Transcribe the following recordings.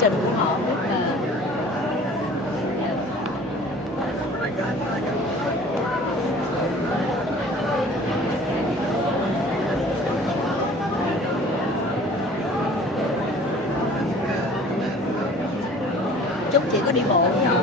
chương trình của họ rất là chúc chị có đi bộ với họ.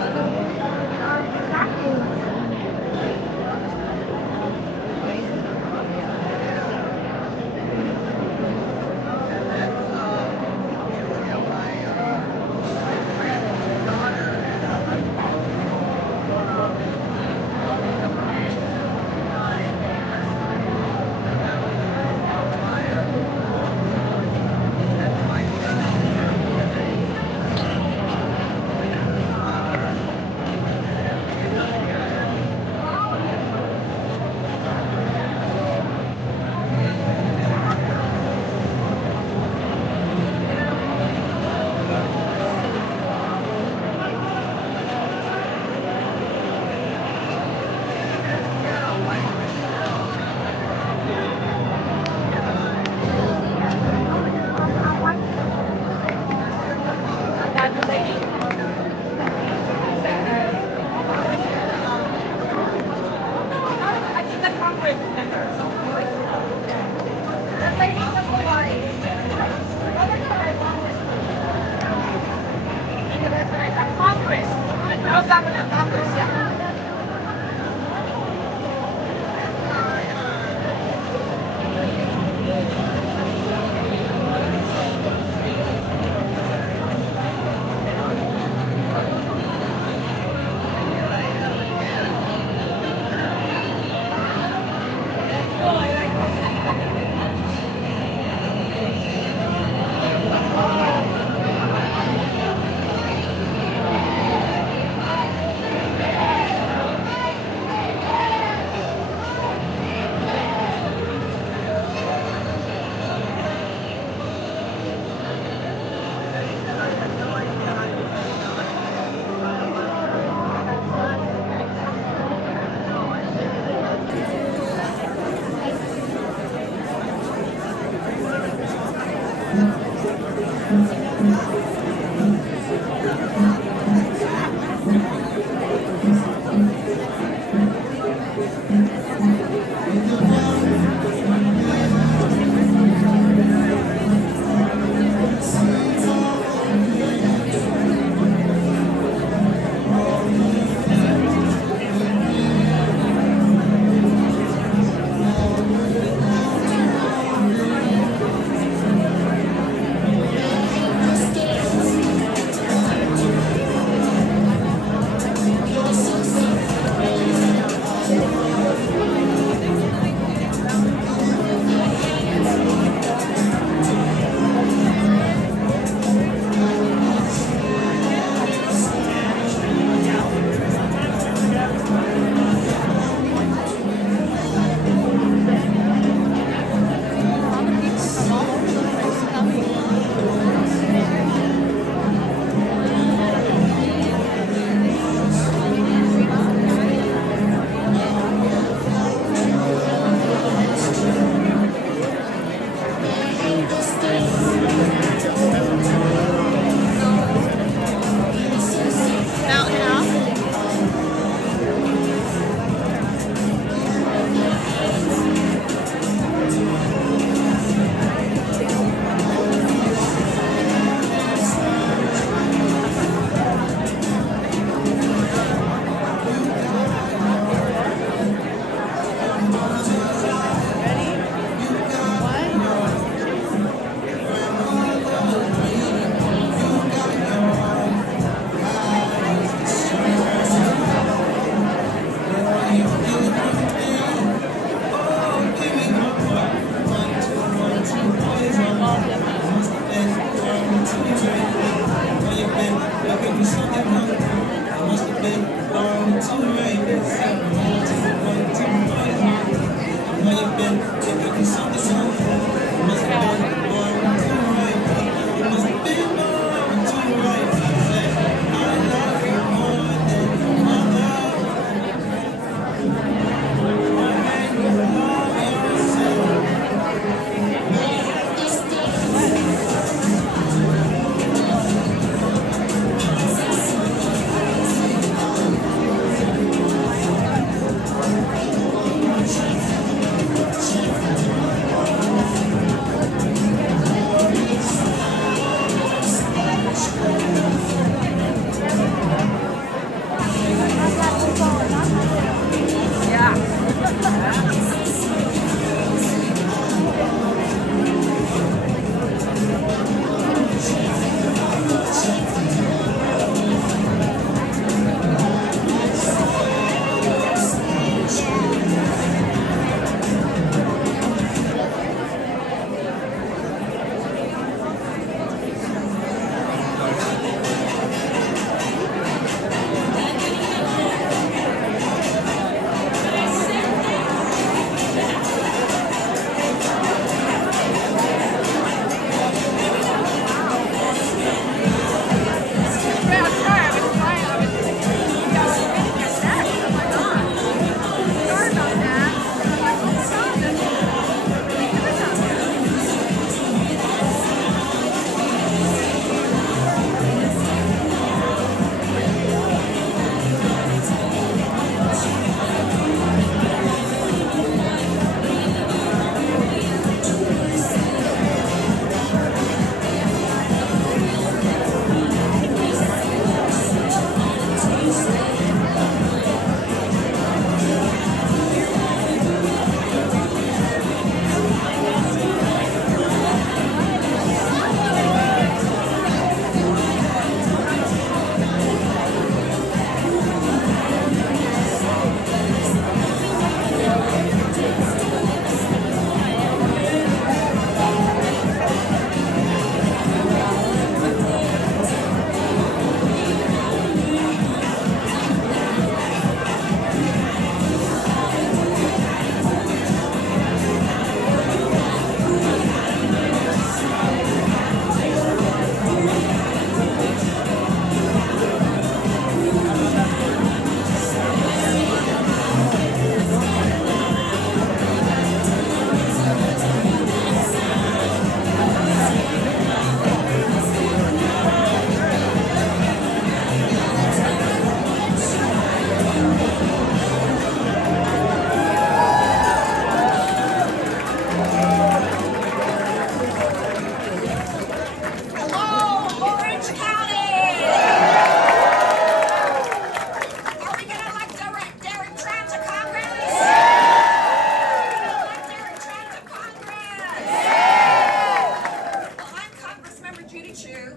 Judy Chu.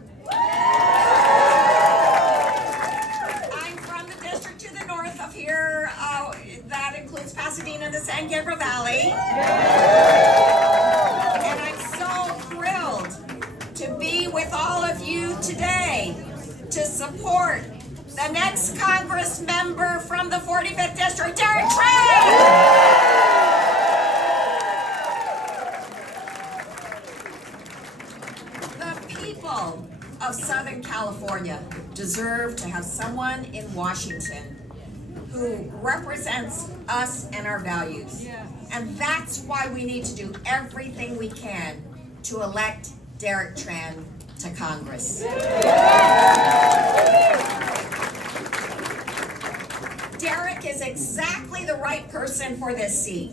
I'm from the district to the north of here. That includes Pasadena and the San Gabriel Valley. And I'm so thrilled to be with all of you today to support the next Congress member from the 45th District, Tran. Of Southern California deserve to have someone in Washington who represents us and our values. And that's why we need to do everything we can to elect Derek Tran to Congress. Derek is exactly the right person for this seat.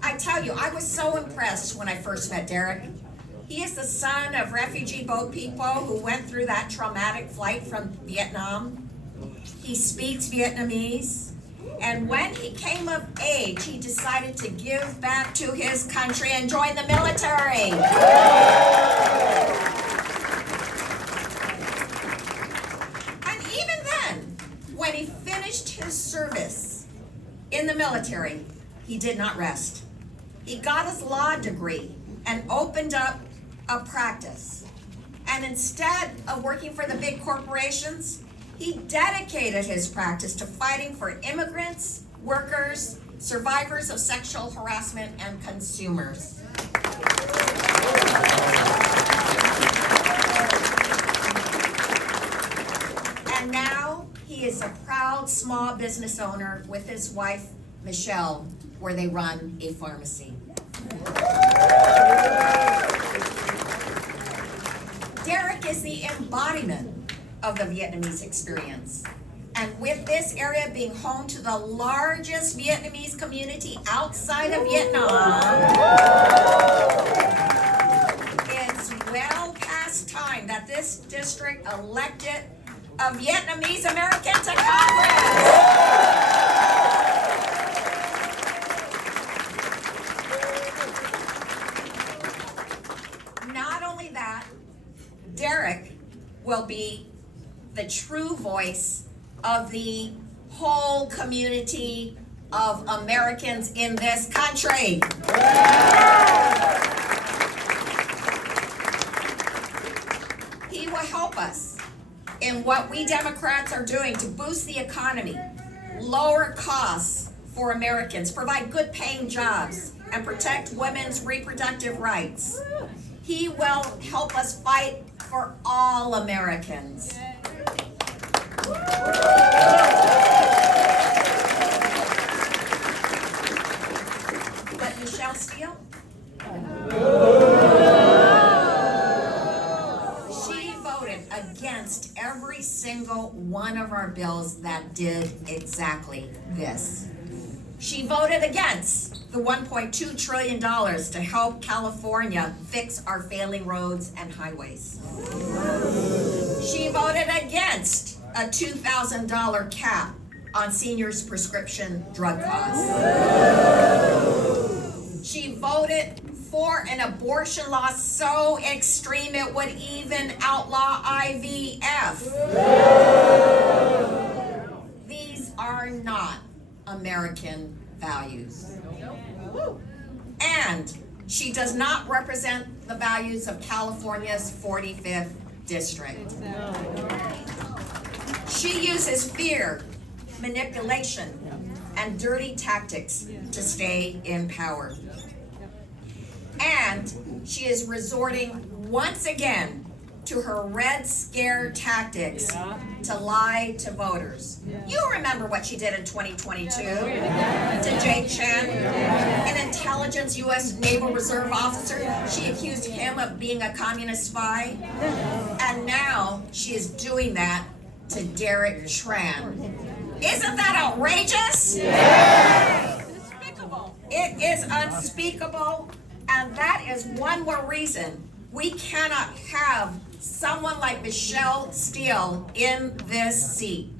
I tell you, I was so impressed when I first met Derek. He is the son of refugee boat people who went through that traumatic flight from Vietnam. He speaks Vietnamese. And when he came of age, he decided to give back to his country and join the military. And even then, when he finished his service in the military, he did not rest. He got his law degree and opened up a practice. And instead of working for the big corporations, he dedicated his practice to fighting for immigrants, workers, survivors of sexual harassment, and consumers. And now he is a proud small business owner with his wife, Michelle, where they run a pharmacy. Derek is the embodiment of the Vietnamese experience. And with this area being home to the largest Vietnamese community outside of Vietnam, it's well past time that this district elected a Vietnamese American to Congress. Derek will be the true voice of the whole community of Americans in this country. He will help us in what we Democrats are doing to boost the economy, lower costs for Americans, provide good paying jobs, and protect women's reproductive rights. He will help us fight for all Americans. But Michelle Steele? She voted against every single one of our bills that did exactly this. She voted against the $1.2 trillion to help California fix our failing roads and highways. She voted against a $2,000 cap on seniors' prescription drug costs. She voted for an abortion law so extreme it would even outlaw IVF. These are not American values. And she does not represent the values of California's 45th district. She uses fear, manipulation, and dirty tactics to stay in power. And she is resorting once again to her Red Scare tactics to lie to voters. You remember what she did in 2022 to Jake Tran, an intelligence U.S. Naval Reserve officer. She accused him of being a communist spy. And now she is doing that to Derek Tran. Isn't that outrageous? Despicable. It is unspeakable, and that is one more reason we cannot have someone like Michelle Steele in this seat.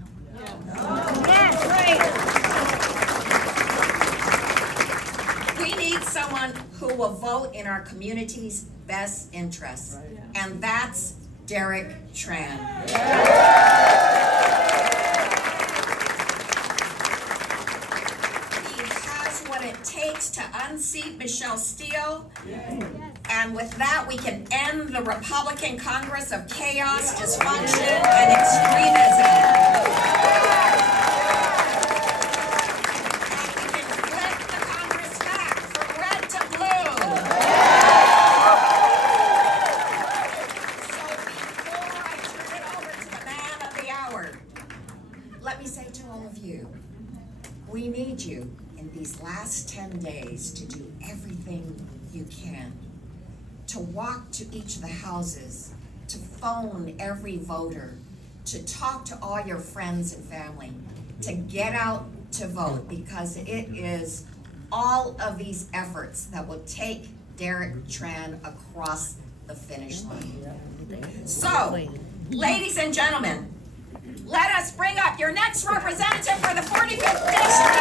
We need someone who will vote in our community's best interests, and that's Derek Tran. He has what it takes to unseat Michelle Steele. And with that, we can end the Republican Congress of chaos, dysfunction, and extremism. And we can flip the Congress back from red to blue. So before I turn it over to the man of the hour, let me say to all of you, we need you in these last 10 days to do everything you can. To walk to each of the houses, to phone every voter, to talk to all your friends and family, to get out to vote, because it is all of these efforts that will take Derek Tran across the finish line. So, ladies and gentlemen, let us bring up your next representative for the 45th District.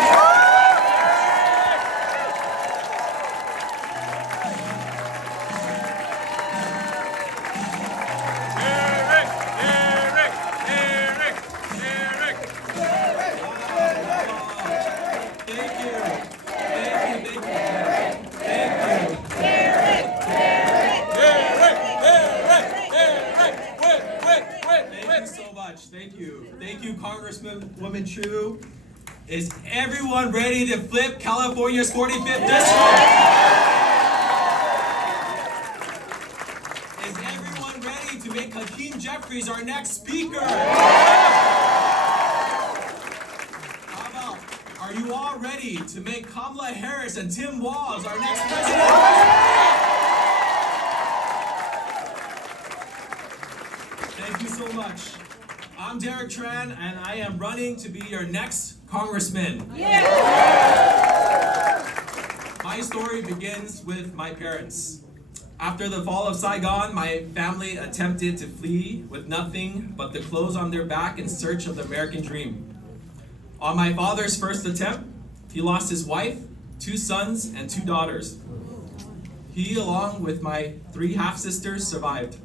Thank you, Congresswoman Chu. Is everyone ready to flip California's 45th district? Is everyone ready to make Hakeem Jeffries our next speaker? How about, are you all ready to make Kamala Harris and Tim Walz our next president? Thank you so much. I'm Derek Tran, and I am running to be your next congressman. Yeah. My story begins with my parents. After the fall of Saigon, my family attempted to flee with nothing but the clothes on their back in search of the American dream. On my father's first attempt, he lost his wife, 2 sons, and 2 daughters. He, along with my 3 half-sisters, survived.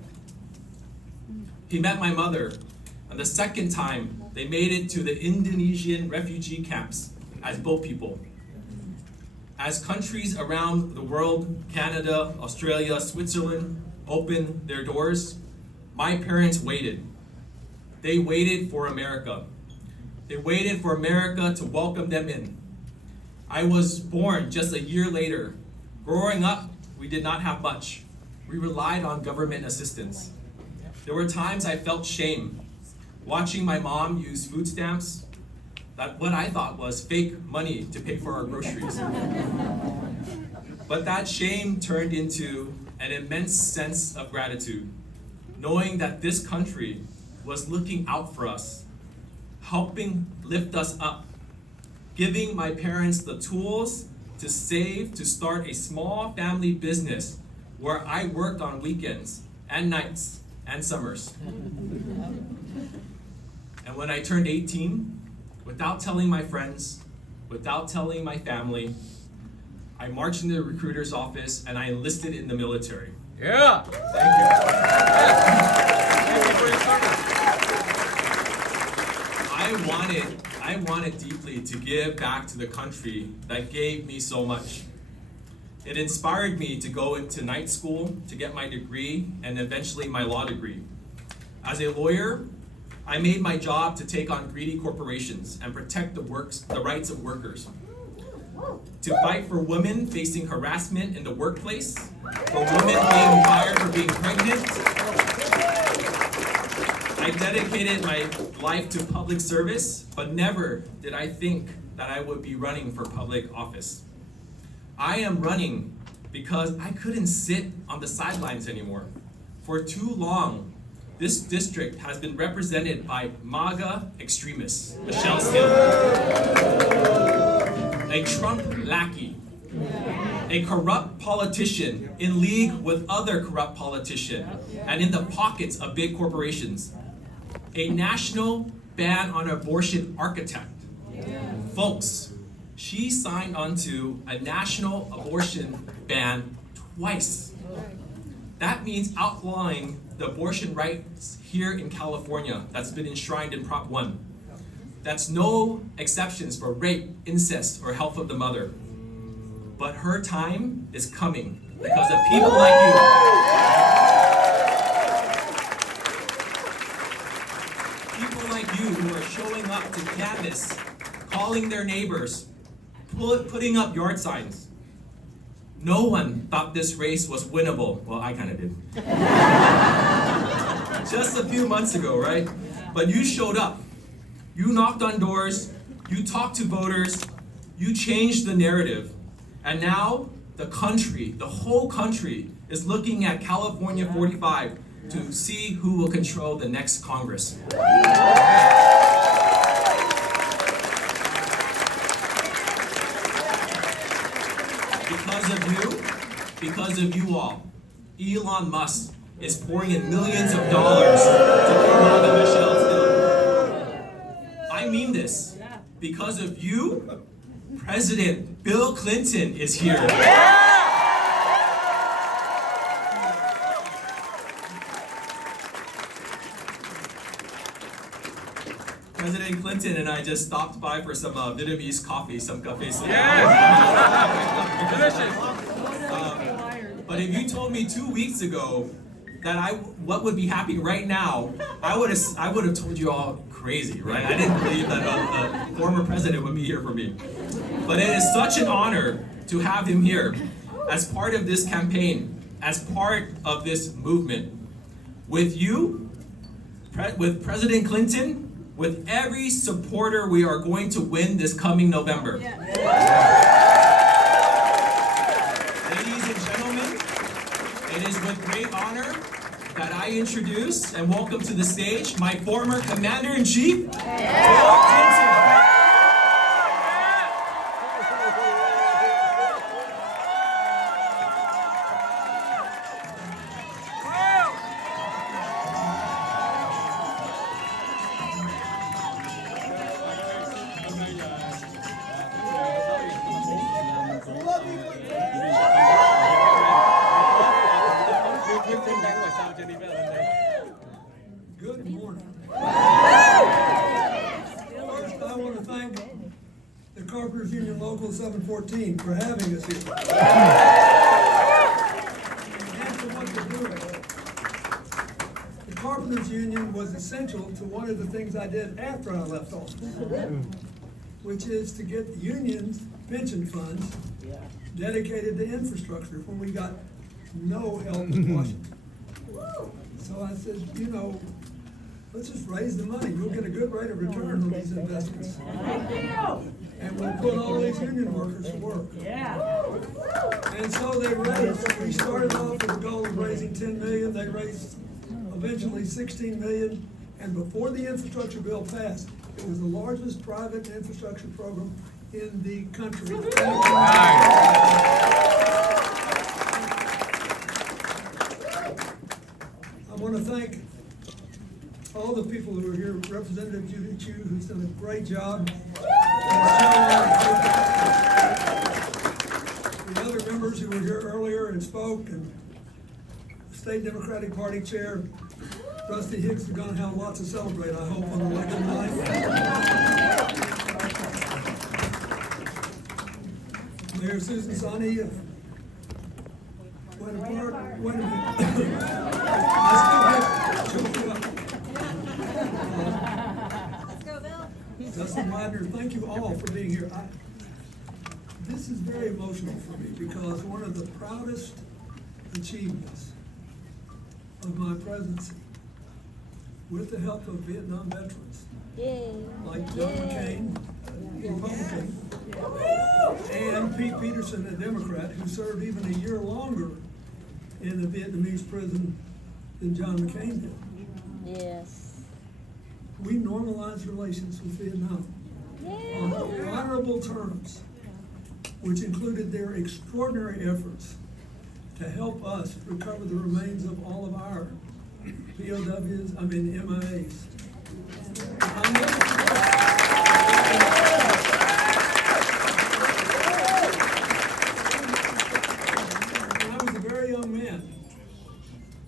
He met my mother. And the second time, they made it to the Indonesian refugee camps as boat people. As countries around the world, Canada, Australia, Switzerland, opened their doors, my parents waited. They waited for America. They waited for America to welcome them in. I was born just a year later. Growing up, we did not have much. We relied on government assistance. There were times I felt shame, watching my mom use food stamps, that what I thought was fake money to pay for our groceries. But that shame turned into an immense sense of gratitude, knowing that this country was looking out for us, helping lift us up, giving my parents the tools to save to start a small family business where I worked on weekends and nights and summers. And when I turned 18, without telling my friends, without telling my family, I marched into the recruiter's office and I enlisted in the military. Yeah. Thank you. Thank you for your service. I wanted deeply to give back to the country that gave me so much. It inspired me to go into night school to get my degree and eventually my law degree. As a lawyer, I made my job to take on greedy corporations and protect the rights of workers. To fight for women facing harassment in the workplace, for women being fired for being pregnant. I dedicated my life to public service, but never did I think that I would be running for public office. I am running because I couldn't sit on the sidelines anymore. For too long, this district has been represented by MAGA extremists, Michelle Steele, a Trump lackey, a corrupt politician in league with other corrupt politicians and in the pockets of big corporations, a national ban on abortion architect. Folks, she signed onto a national abortion ban twice. That means outlawing the abortion rights here in California that's been enshrined in Prop 1. That's no exceptions for rape, incest, or health of the mother. But her time is coming because of people like you. People like you who are showing up to canvass, calling their neighbors, putting up yard signs. No one thought this race was winnable. Well, I kind of did. Just a few months ago, right? But you showed up. You knocked on doors. You talked to voters. You changed the narrative. And now the country, the whole country, is looking at California 45 to see who will control the next Congress. Because of you all, Elon Musk is pouring in millions of dollars to promote Michelle Steele. I mean this. Because of you, President Bill Clinton is here. President Clinton and I just stopped by for some Vietnamese coffee, some café. Delicious. But if you told me 2 weeks ago that what would be happening right now, I would have told you all crazy, right? I didn't believe that a former president would be here for me. But it is such an honor to have him here as part of this campaign, as part of this movement. With you, with President Clinton, with every supporter, we are going to win this coming November. Ladies and gentlemen, it is with great honor that I introduce and welcome to the stage my former Commander-in-Chief, Bill Clinton. 14 for having us here. And for what they're doing. The Carpenters Union was essential to one of the things I did after I left office, which is to get the union's pension funds dedicated to infrastructure when we got no help in Washington. So I said, you know, let's just raise the money. You'll get a good rate of return on these investments. And we'll put all these union workers to work. And so they raised, we started off with a goal of raising 10 million. They raised eventually 16 million. And before the infrastructure bill passed, it was the largest private infrastructure program in the country. I want to thank all the people who are here, Representative Judy Chu, who's done a great job. The other members who were here earlier and spoke, and the State Democratic Party Chair, Rusty Hicks, are going to have lots to celebrate, I hope, on election night. Mayor Susan Sonny, wait a minute. Justin Widener, thank you all for being here. This is very emotional for me because one of the proudest achievements of my presidency, with the help of Vietnam veterans, like John McCain, Republican, and Pete Peterson, a Democrat, who served even a year longer in the Vietnamese prison than John McCain did. Yes. We normalized relations with Vietnam on honorable terms, which included their extraordinary efforts to help us recover the remains of all of our MIAs. When I was a very young man,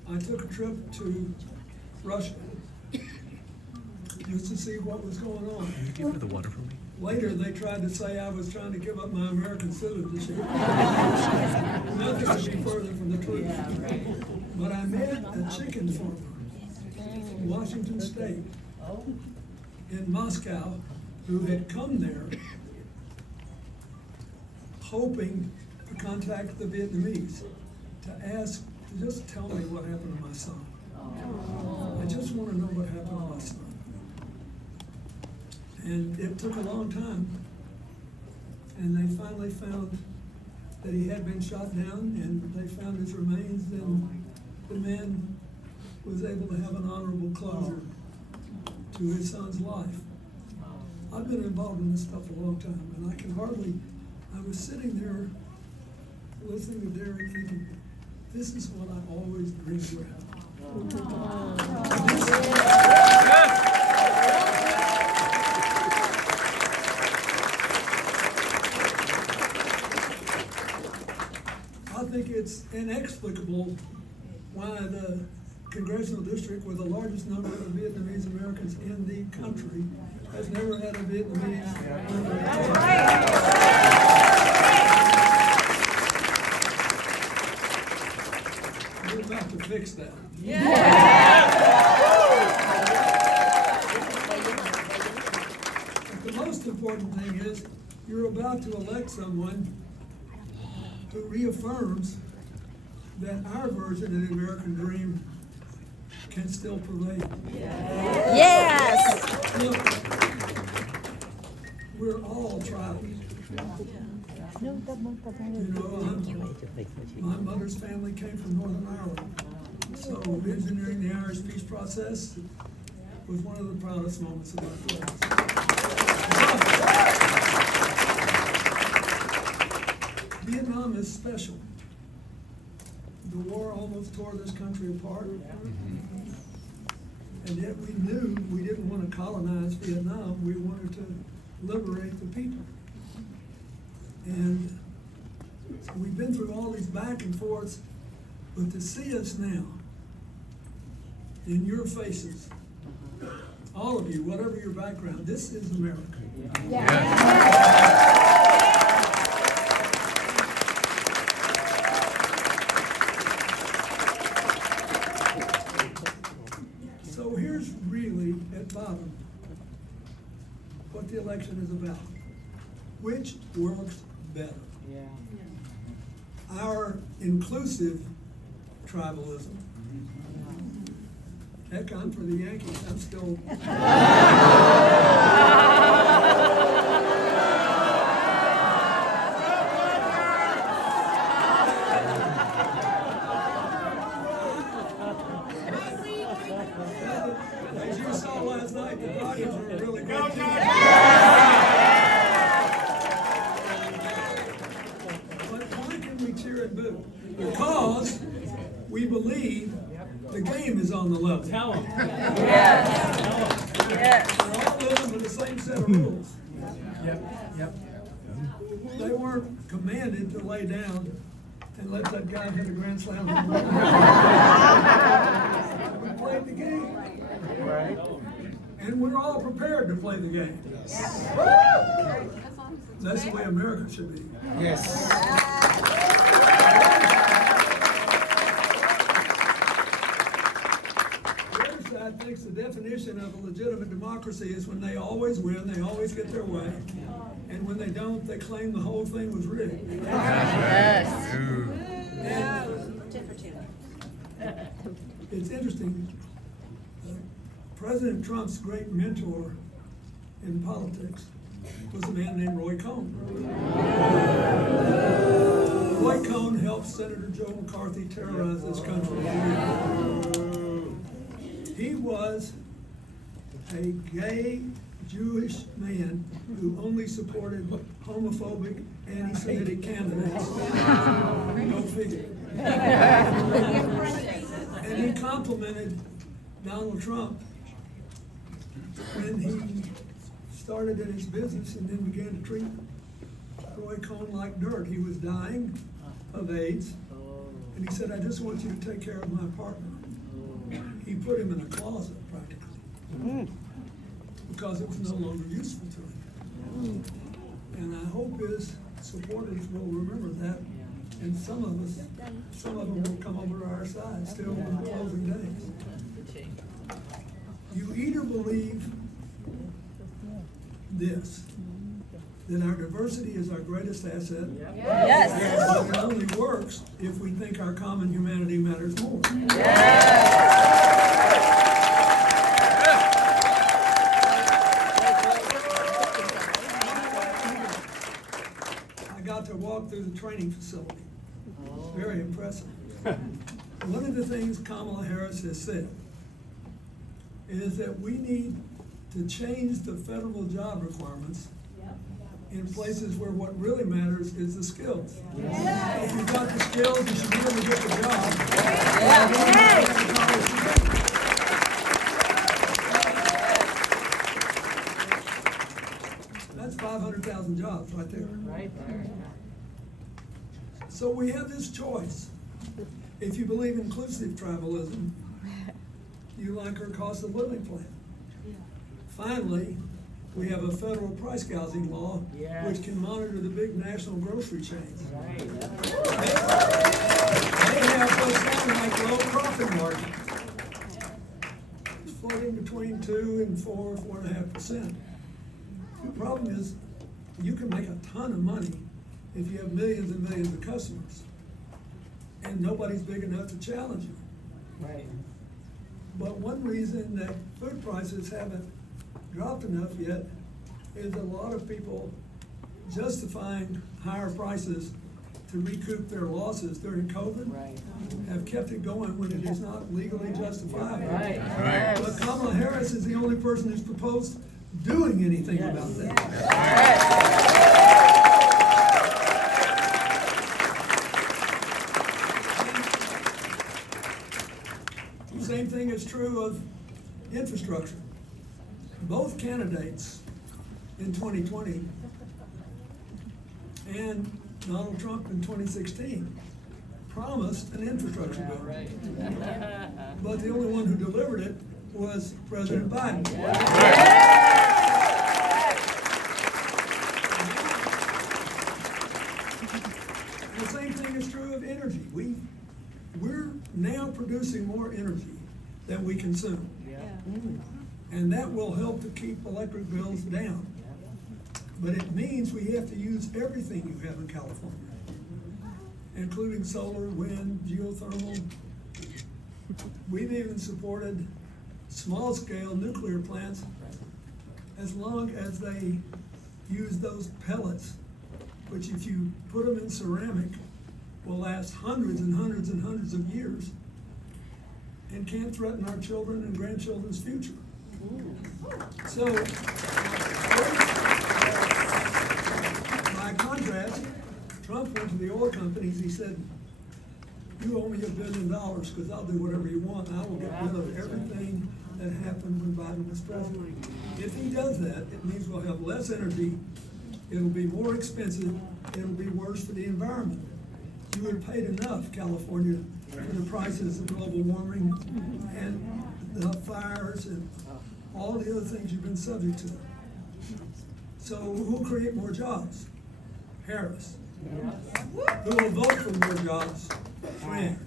I took a trip to Russia just to see what was going on. Can you give her the water for me? Later, they tried to say I was trying to give up my American citizenship. Nothing could be further from the truth. But I met a chicken farmer in Washington State, in Moscow, who had come there hoping to contact the Vietnamese to ask, to just tell me what happened to my son. I just want to know what happened to my son. And it took a long time, and they finally found that he had been shot down, and they found his remains, and the man was able to have an honorable closure to his son's life. I've been involved in this stuff a long time, and I was sitting there listening to Derek thinking, this is what I always dreamed would happen. I think it's inexplicable why the congressional district with the largest number of Vietnamese Americans in the country has never had a Vietnamese member. We're about to fix that. But the most important thing is you're about to elect someone who reaffirms that our version of the American dream can still prevail. Yes. Look, we're all tribal. You know, my mother's family came from Northern Ireland, so engineering the Irish peace process was one of the proudest moments of our lives. Vietnam is special. The war almost tore this country apart. And yet we knew we didn't want to colonize Vietnam. We wanted to liberate the people. And so we've been through all these back and forths, but to see us now, in your faces, all of you, whatever your background, this is America. what the election is about. Which works better? Our inclusive tribalism. Heck, I'm for the Yankees. I'm still. As you saw last night, the Dodgers were a really good team. But why can we cheer and boo? Because we believe the game is on the level. Tell them. Yes. We're all living with the same set of rules. Yep. They weren't commanded to lay down and let that guy hit a grand slam. We played the game. Right. And we're all prepared to play the game. That's the way America should be. Yes. The other side thinks the definition of a legitimate democracy is when they always win, they always get their way, and when they don't, they claim the whole thing was rigged. Yes. It's interesting. President Trump's great mentor in politics was a man named Roy Cohn. Roy Cohn helped Senator Joe McCarthy terrorize this country. He was a gay Jewish man who only supported homophobic, anti-Semitic candidates. Go figure. And he complimented Donald Trump when he started in his business and then began to treat Roy Cohn like dirt. He was dying of AIDS, and he said, "I just want you to take care of my partner." He put him in a closet practically because it was no longer useful to him. And I hope his supporters will remember that, and some of them will come over to our side still in the closing days. You either believe this, that our diversity is our greatest asset, Yes. but it only works if we think our common humanity matters more. I got to walk through the training facility. Very impressive. One of the things Kamala Harris has said is that we need to change the federal job requirements in places where what really matters is the skills. If you've got the skills, you should be able to get the job. That's 500,000 jobs right there. So we have this choice. If you believe inclusive tribalism, you like our cost of living plan. Finally, we have a federal price gouging law which can monitor the big national grocery chains. They have what's known like low profit margin. It's floating between 2 and 4.5%. The problem is you can make a ton of money if you have millions and millions of customers, and nobody's big enough to challenge you. But one reason that food prices haven't dropped enough yet is a lot of people justifying higher prices to recoup their losses during COVID have kept it going when it is not legally justifiable. But Kamala Harris is the only person who's proposed doing anything about that. The same thing is true of infrastructure. Both candidates in 2020 and Donald Trump in 2016 promised an infrastructure bill. But the only one who delivered it was President Biden. The same thing is true of energy. We're now producing more energy than we consume. And that will help to keep electric bills down. But it means we have to use everything you have in California, including solar, wind, geothermal. We've even supported small-scale nuclear plants as long as they use those pellets, which if you put them in ceramic, will last hundreds and hundreds and hundreds of years and can't threaten our children and grandchildren's future. So, by contrast, Trump went to the oil companies, he said, you owe me $1 billion because I'll do whatever you want and I will get rid of everything that happened when Biden was president. If he does that, it means we'll have less energy, it'll be more expensive, it'll be worse for the environment. You would have paid enough, California, for the prices of global warming and the fires and all the other things you've been subject to. So who'll create more jobs? Harris. Who will vote for more jobs? Tran.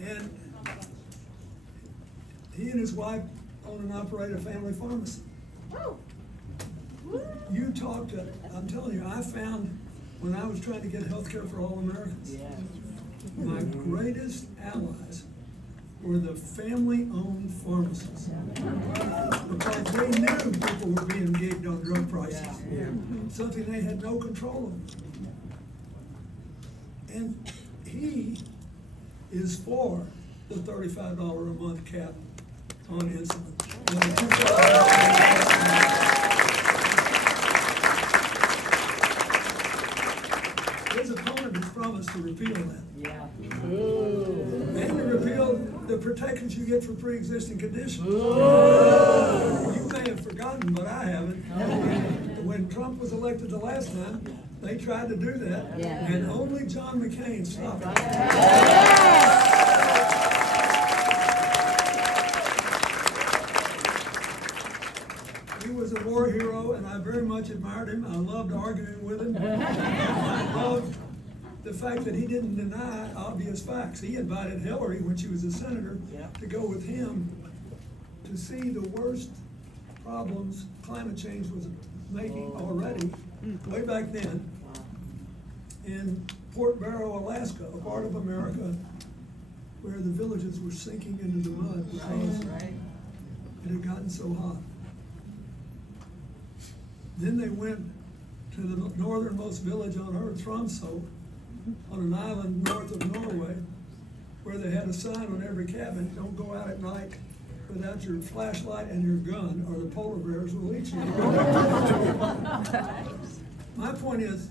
And he and his wife own and operate a family pharmacy. You talk to, I'm telling you, I found when I was trying to get health care for all Americans, my greatest allies were the family-owned pharmacies. Because they knew people were being gigged on drug prices. Something they had no control over. And he is for the $35 a month cap on insulin. His opponent has promised to repeal that. And to repeal the protections you get for pre-existing conditions. You may have forgotten, but I haven't. When Trump was elected the last time, they tried to do that, and only John McCain stopped it. He was a war hero, and I very much admired him. I loved arguing with him. I loved the fact that he didn't deny obvious facts. He invited Hillary, when she was a senator, to go with him to see the worst problems climate change was making already, way back then, in Port Barrow, Alaska, a part of America where the villages were sinking into the mud because it had gotten so hot. Then they went to the northernmost village on earth, Tromsø, on an island north of Norway, where they had a sign on every cabin, don't go out at night without your flashlight and your gun, or the polar bears will eat you. My point is,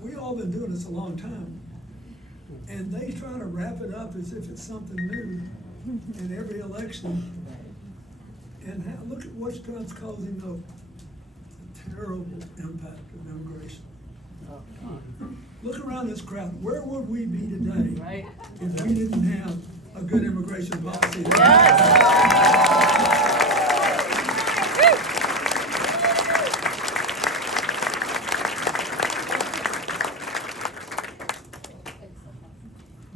we all been doing this a long time, and they try to wrap it up as if it's something new in every election. And look at what's causing the terrible impact of immigration. Look around this crowd. Where would we be today if we didn't have a good immigration policy?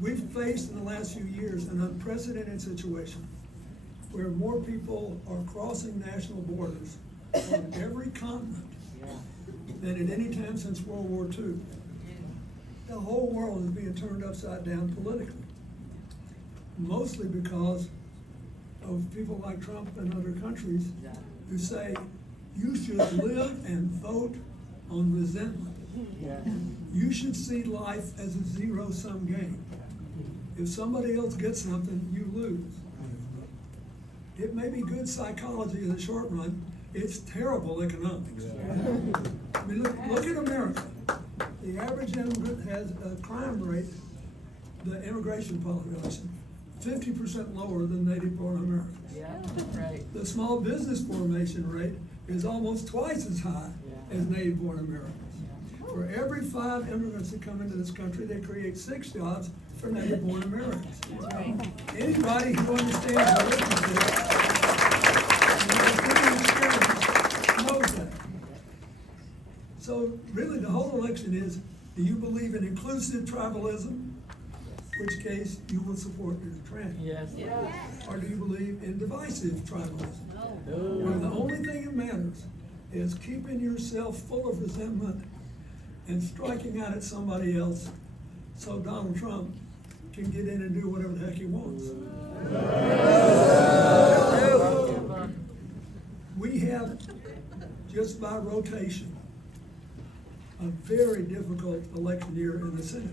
We've faced in the last few years an unprecedented situation where more people are crossing national borders on every continent than at any time since World War II. The whole world is being turned upside down politically, mostly because of people like Trump and other countries who say you should live and vote on resentment. You should see life as a zero-sum game. If somebody else gets something, you lose. It may be good psychology in the short run. It's terrible economics. I mean, look at America. The average immigrant has a crime rate, the immigration population, 50% lower than native-born Americans. The small business formation rate is almost twice as high as native-born Americans. For every 5 immigrants that come into this country, they create 6 jobs for native-born Americans. Anybody who understands arithmetic knows that. So really the whole election is, Do you believe in inclusive tribalism? Which case you will support your Tran? Yes. Or do you believe in divisive tribalism? Where the only thing that matters is keeping yourself full of resentment and striking out at somebody else so Donald Trump can get in and do whatever the heck he wants. We have, just by rotation, a very difficult election year in the Senate.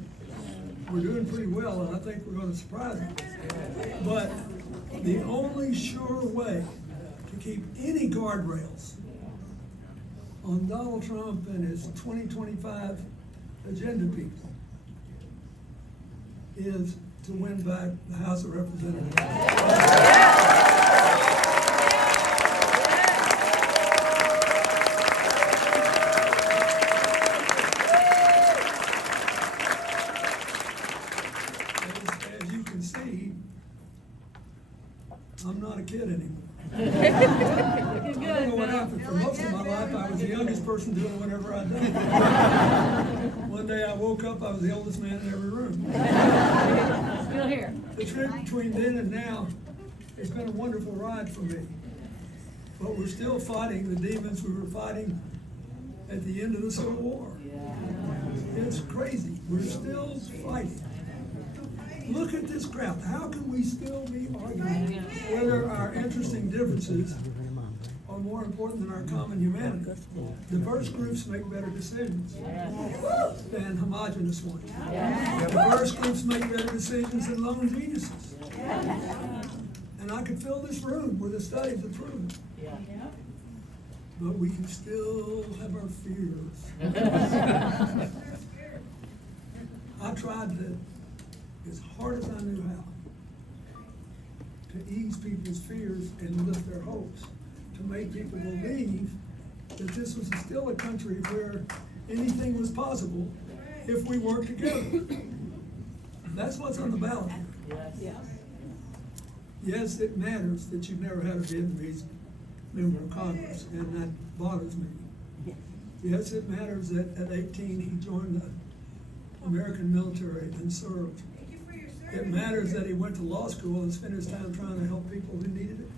We're doing pretty well, and I think we're gonna surprise them. But the only sure way to keep any guardrails on Donald Trump and his 2025 agenda people is to win back the House of Representatives. As you can see, I'm not a kid anymore. I don't know what happened. For most of my life, I was the youngest person doing whatever I did. One day I woke up, I was the oldest man in every room. Still here. The trip between then and now has been a wonderful ride for me. But we're still fighting the demons we were fighting at the end of the Civil War. It's crazy. We're still fighting. Look at this crowd. How can we still be arguing whether our interesting differences are more important than our common humanity? Diverse groups make better decisions than homogeneous ones. Diverse groups make better decisions than lone geniuses. And I could fill this room with the studies that prove it. But we can still have our fears. I tried to, as hard as I knew how, to ease people's fears and lift their hopes, to make people believe that this was still a country where anything was possible if we worked together. That's what's on the ballot. Yes, it matters that you've never had a Vietnamese member of Congress, and that bothers me. Yes, it matters that at 18 he joined the American military and served. It matters that he went to law school and spent his time trying to help people who needed it,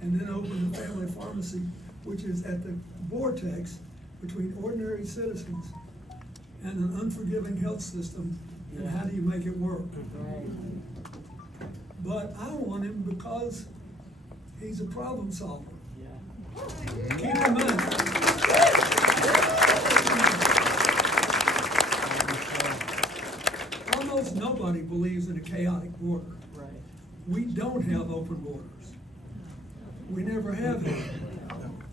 and then opened a family pharmacy, which is at the vortex between ordinary citizens and an unforgiving health system, and how do you make it work? But I want him because he's a problem solver. Keep in mind, almost nobody believes in a chaotic border. We don't have open borders. We never have had,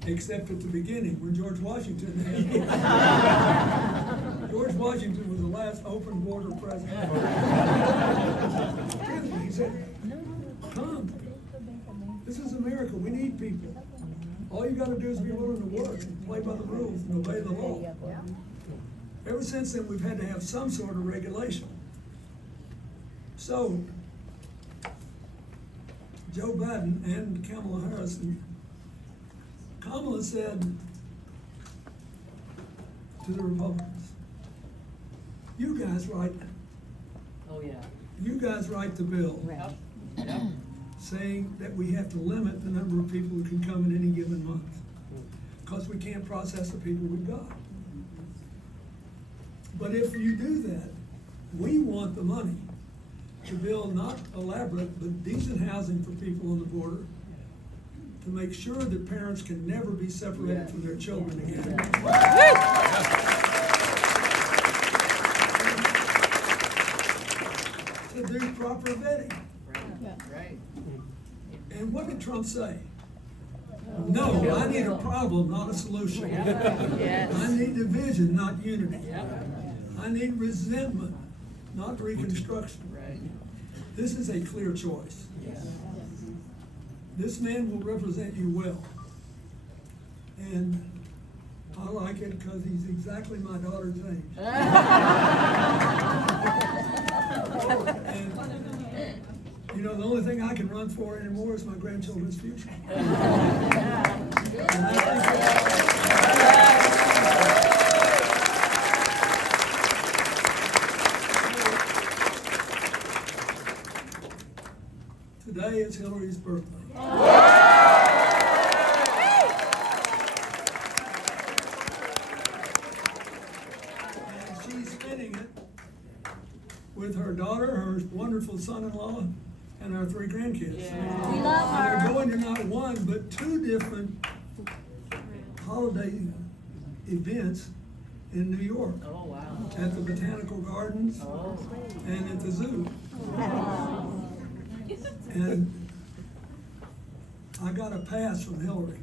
except at the beginning when George Washington had. George Washington was the last open border president. He said, "Come, this is America. We need people. All you gotta do is be willing to work and play by the rules and obey the law." Ever since then, we've had to have some sort of regulation. So, Joe Biden and Kamala Harris, and Kamala said to the Republicans, "You guys write the bill saying that we have to limit the number of people who can come in any given month, because we can't process the people we've got. But if you do that, we want the money to build not elaborate, but decent housing for people on the border, to make sure that parents can never be separated from their children again. To do proper vetting. And what did Trump say? No, I need a problem, not a solution. I need division, not unity. I need resentment, not reconstruction. This is a clear choice. This man will represent you well. And I like it because he's exactly my daughter's age. And, you know, the only thing I can run for anymore is my grandchildren's future. And I think Hillary's birthday. And she's spending it with her daughter, her wonderful son-in-law, and our 3 grandkids. We love They're her. going to not one, but 2 different holiday events in New York. Oh, wow. At the Botanical Gardens and at the zoo. And I got a pass from Hillary.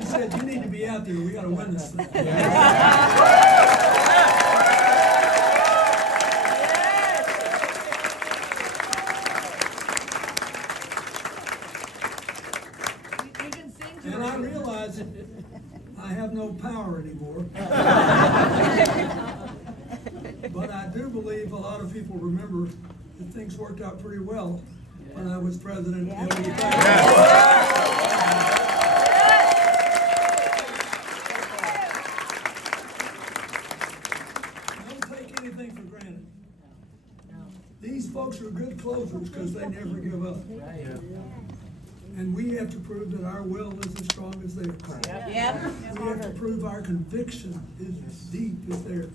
She said, you need to be out there, we gotta win this thing. And I realize I have no power anymore. But I do believe a lot of people remember that things worked out pretty well when I was president. And we don't take anything for granted. These folks are good closers because they never give up. And we have to prove that our will is as strong as theirs. Yep. We have to prove our conviction is as deep as theirs.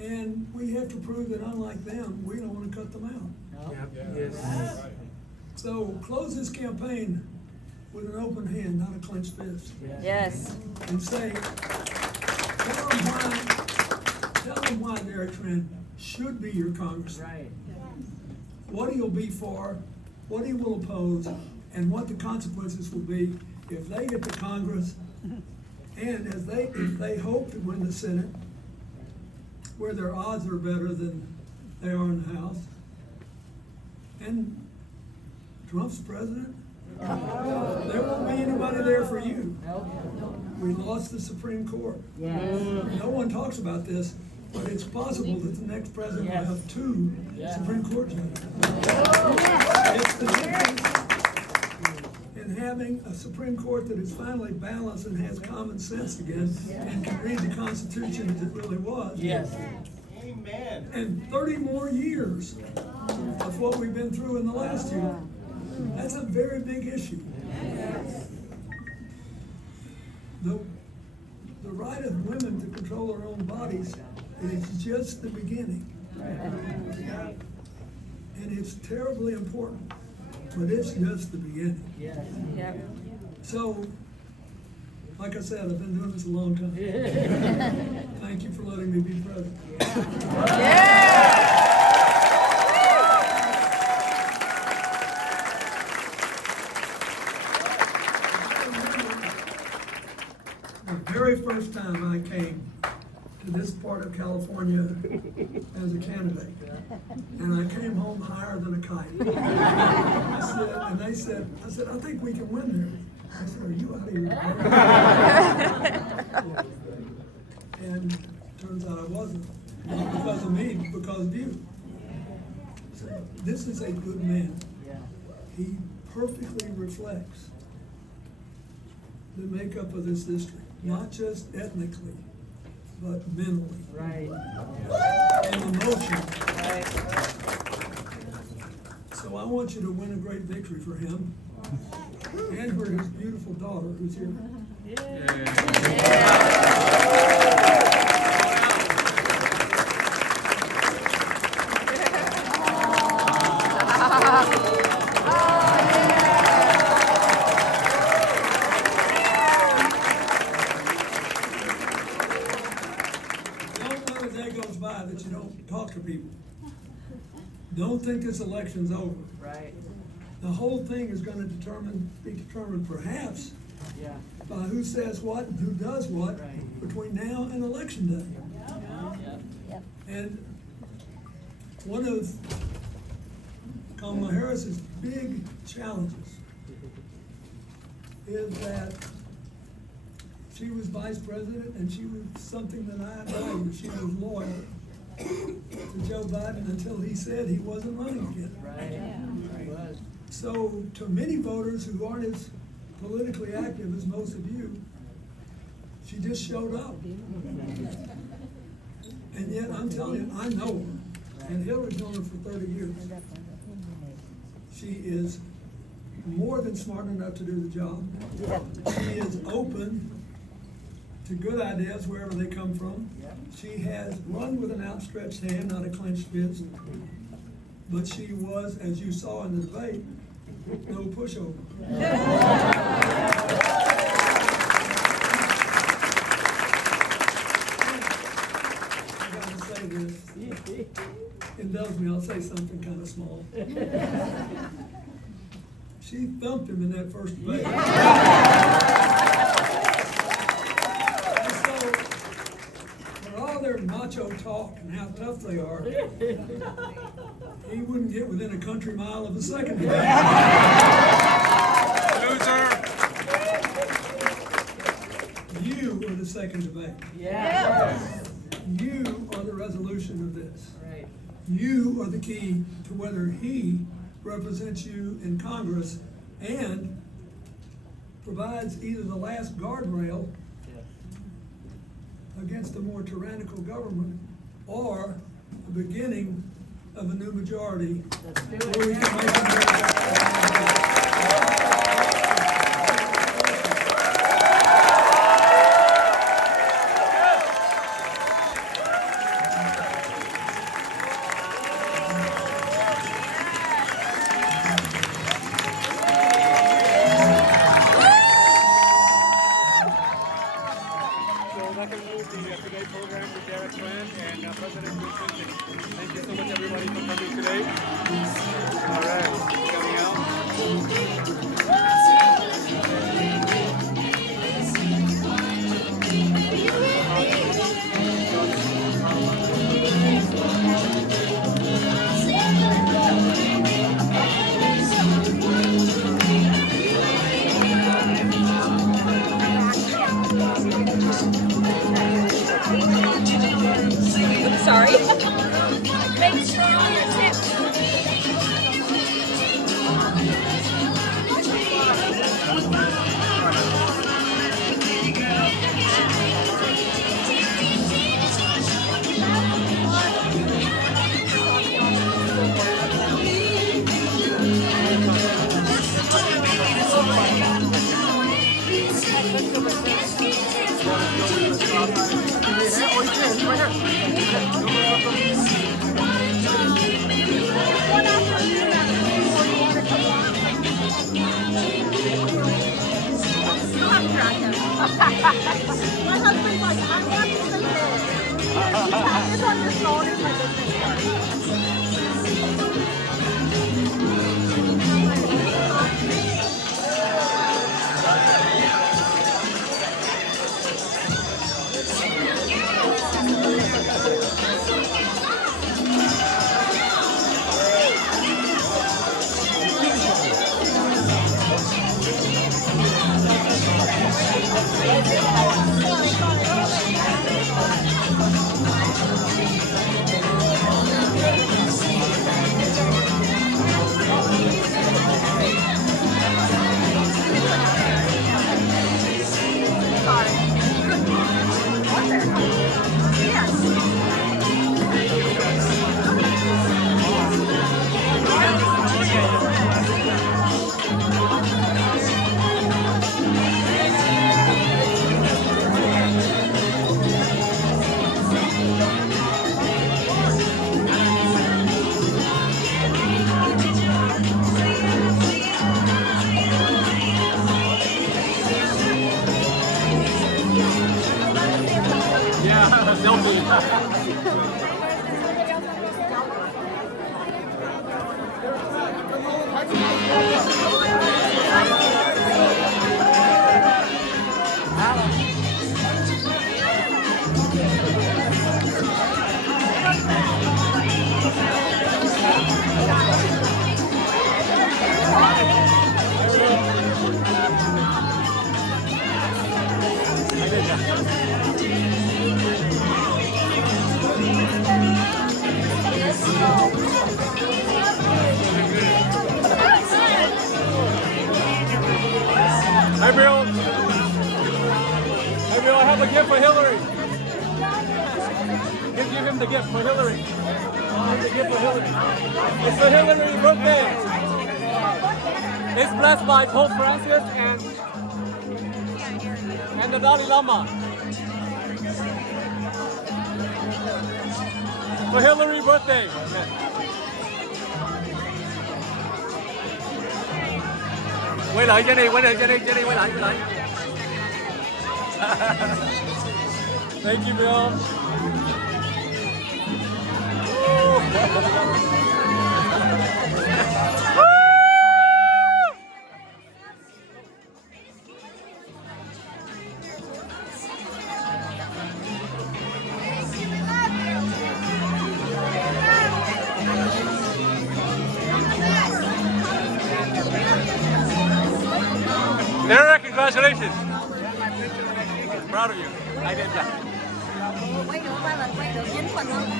And we have to prove that unlike them, we don't want to cut them out. Yes. So close this campaign with an open hand, not a clenched fist. Yes. And say, tell them why Derek Tran should be your congressman. Right. What he'll be for, what he will oppose, and what the consequences will be if they get to Congress, and if they hope to win the Senate, where their odds are better than they are in the House. And Trump's president, there won't be anybody there for you. We lost the Supreme Court. No one talks about this, but it's possible that the next president will have 2 Supreme Court judges. It's the difference in having a Supreme Court that is finally balanced and has common sense again and can read the Constitution as it really was. Amen. And 30 more years of what we've been through in the last year. That's a very big issue. The right of women to control their own bodies is just the beginning. And it's terribly important, but it's just the beginning. So, like I said, I've been doing this a long time. Thank you for letting me be president. The very first time I came to this part of California as a candidate, and I came home higher than a kite. I said, I think we can win there. I said, are you out of here? And turns out I wasn't. Not because of me, but because of you. So, this is a good man. He perfectly reflects the makeup of this district, not just ethnically, but mentally. And emotionally. So I want you to win a great victory for him and for his beautiful daughter who's here. Don't let a day goes by that you don't talk to people. Don't think this election's over. The whole thing is gonna be determined perhaps by who says what and who does what between now and election day. And one of Kamala Harris's big challenges is that she was vice president and she was something that I valued. She was loyal to Joe Biden until he said he wasn't running again. So to many voters who aren't as politically active as most of you, she just showed up. And yet I'm telling you, I know her. And Hillary's known her for 30 years. She is more than smart enough to do the job. She is open to good ideas wherever they come from. She has run with an outstretched hand, not a clenched fist. But she was, as you saw in the debate, no pushover. I gotta say this. Indulge me, I'll say something kind of small. She thumped him in that first debate. And so, for all their macho talk and how tough they are, he wouldn't get within a country mile of the second debate. Loser. You are the second debate. You are the resolution of this. You are the key to whether he represents you in Congress and provides either the last guardrail against a more tyrannical government or the beginning of a new majority where we can make America. That concludes the Today program with Tran and President Judy Chu. Thank you so much, everybody, for coming today. All right, coming out. Sorry. Make sure on your tips. My husband's like, I want to say this. Tap this on your shoulder, my business card. Hey, Bill. Hey, Bill, I have a gift for Hillary. Give him the gift for Hillary. It's for Hillary's birthday. It's blessed by Pope Francis and the Dalai Lama. For Hillary's birthday. Quay lại Jenny, quay lại Jenny, quay lại. Thank you, Bill. Derek, congratulations. Proud of you. I did that. Quay được 3 lần, quay được dính mình không?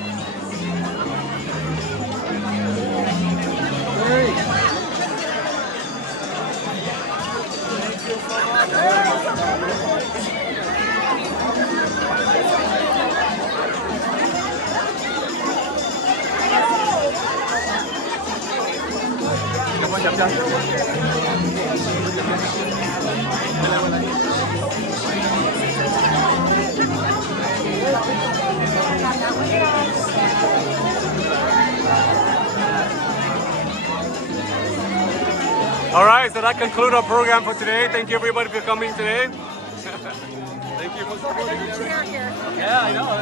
Cảm ơn chậm chân. All right, so that concludes our program for today. Thank you everybody for coming today. Thank you for supporting. Yeah, I know.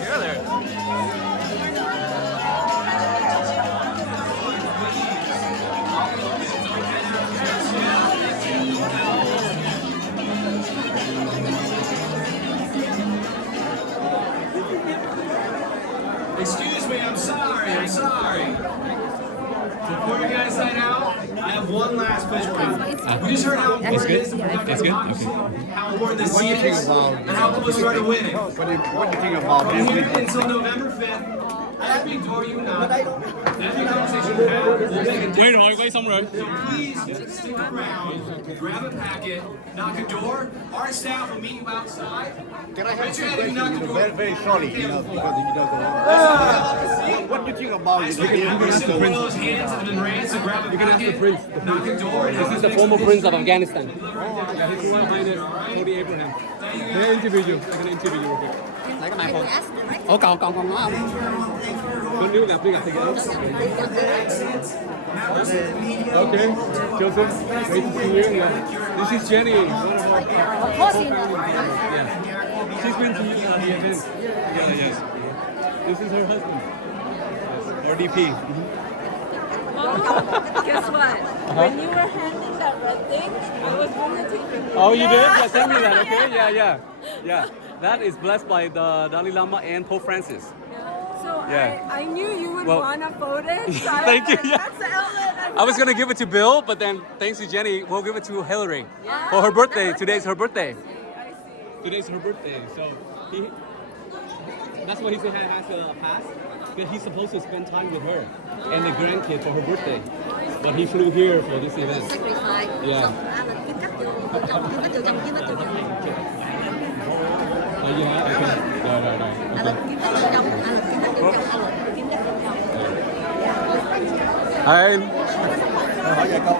Here there. Excuse me, I'm sorry. Before you guys sign out, I have one last question for you. We just heard how important it is to protect our democracy, how important the seat is, and how close you are to winning. What do you think about I'm this? here until November 5th. Every door you knock, every conversation you have, will make a difference. Quay xong rồi. So please stick around, grab a packet, knock a door. Our staff will meet you outside. Can I have Raise your some hand if you knock a questions? door. Very shortly, because you know. What do you think about I it? expect every single one of those hands that have been raised to grab a packet, knock a door. This is the former prince of Afghanistan. Yeah, his Royal Highness Cody Abraham. I'm gonna interview you. I'm gonna interview you real quick. Lấy cái microphone. Ủa còn nó không? Con nếu gặp thì gặp. Okay, Joseph, great to see you. Yeah. This is Jenny. Of course you know. Yeah. She's been to the event. Yeah, yes. This is her husband. Yes. RDP. Guess what? When you were handing that red thing, I was going to take it. Oh, you did? Yeah, tell me that. Okay. Yeah. That is blessed by the Dalai Lama and Pope Francis. So Yeah. I knew you would Well- want to vote it. So Thank you, yeah. That's the outlet. I was gonna give it to Bill, but then thanks to Jenny, we'll give it to Hillary for her birthday. Today's her birthday. I see. Today's her birthday, so that's why he said he has a pass. Because he's supposed to spend time with her and the grandkids for her birthday, but he flew here for this event. Sacrifice. Yeah. Xong, là kiếm cách từ chồng, kiếm cách từ chồng. Oh, yeah, okay. Rồi. Là kiếm cách từ chồng, là kiếm cách từ chồng, là kiếm cách từ chồng. Hi. Hỏi về câu.